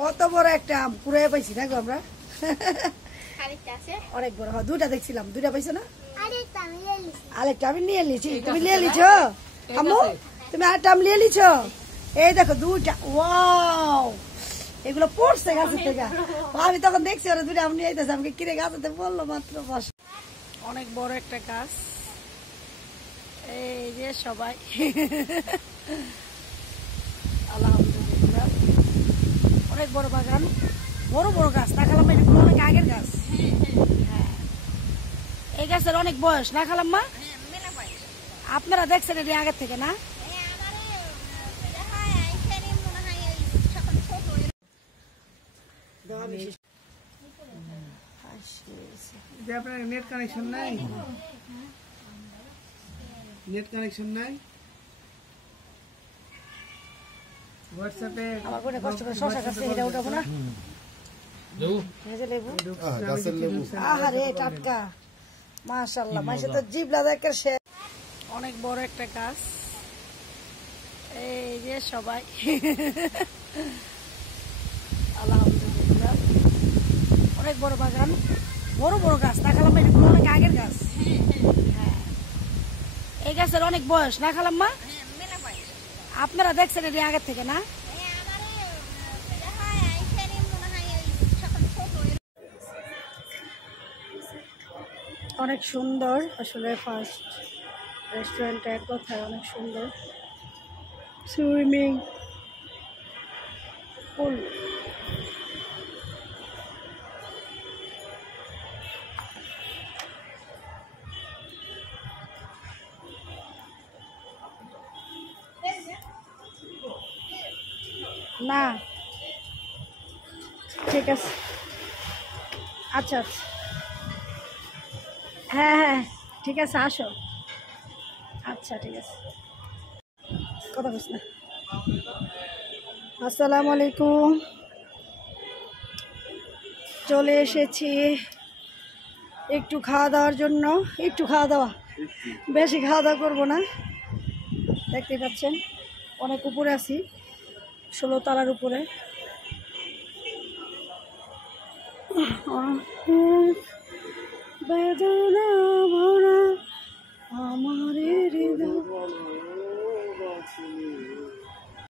কত বড় একটা আম কুড়াই পাইছি না গো আমরা। অনেক বড়। হ্যাঁ, দুইটা দেখছিলাম। দুইটা পাইছো না? আরেকটা আমি নিয়ে নিয়েছি। তুমি নিয়ে নিছো আম্মু? তুমি আরেকটা আম নিয়ে নিছো? এই দেখো দুইটা। ওয়াও, এগুলো পড়ছে গাছের থেকে। আমি তখন দেখছি ওরা দুইটা আম নিয়ে আইতেছে। আমাকে কিরে গাছেতে বললো মাত্র বস। অনেক বড় একটা গাছ। এই যে সবাই আলহামদুলিল্লাহ অনেক বড় বাগান, বড় বড় গাছ। না খালাম্মা এগুলো অনেক আগের গাছ। হ্যাঁ, এই গাছের অনেক বয়স না খালাম্মা? আপনারা দেখছেন এটি আগের থেকে না? আপনার নেট কানেকশন নাই? নেট কানেকশন নাই হোয়াটসঅ্যাপে? আমার করে কষ্ট করে শশা গাছে এটা উঠাবো না। আহারে টাটকা মাশাআল্লাহ। মাসে তো জিবলা দেখে সে। অনেক বড় একটা গাছ। এই যে সবাই আলহামদুলিল্লাহ অনেক বড় বাগান, বড় বড় গাছ। না খালাম্মা এগুলো অনেক আগের গাছ। হ্যাঁ, এই গাছের অনেক বয়স না খালাম্মা? আপনারা দেখছেন এটি আগের থেকে না? অনেক সুন্দর আসলে। ফার্স্ট রেস্টুরেন্ট এক কথায় অনেক সুন্দর। Swimming pool. না ঠিক আছে, আচ্ছা আচ্ছা, হ্যাঁ হ্যাঁ ঠিক আছে আসো। আচ্ছা ঠিক আছে, কথা বলছ না। আসসালামু আলাইকুম। চলে এসেছি একটু খাওয়া দাওয়ার জন্য। একটু খাওয়া দাওয়া, বেশি খাওয়া দাওয়া করবো না। দেখতে পাচ্ছেন অনেক উপরে আছি, 16 তলার উপরে। বেদনা ভরা আমার হৃদয়।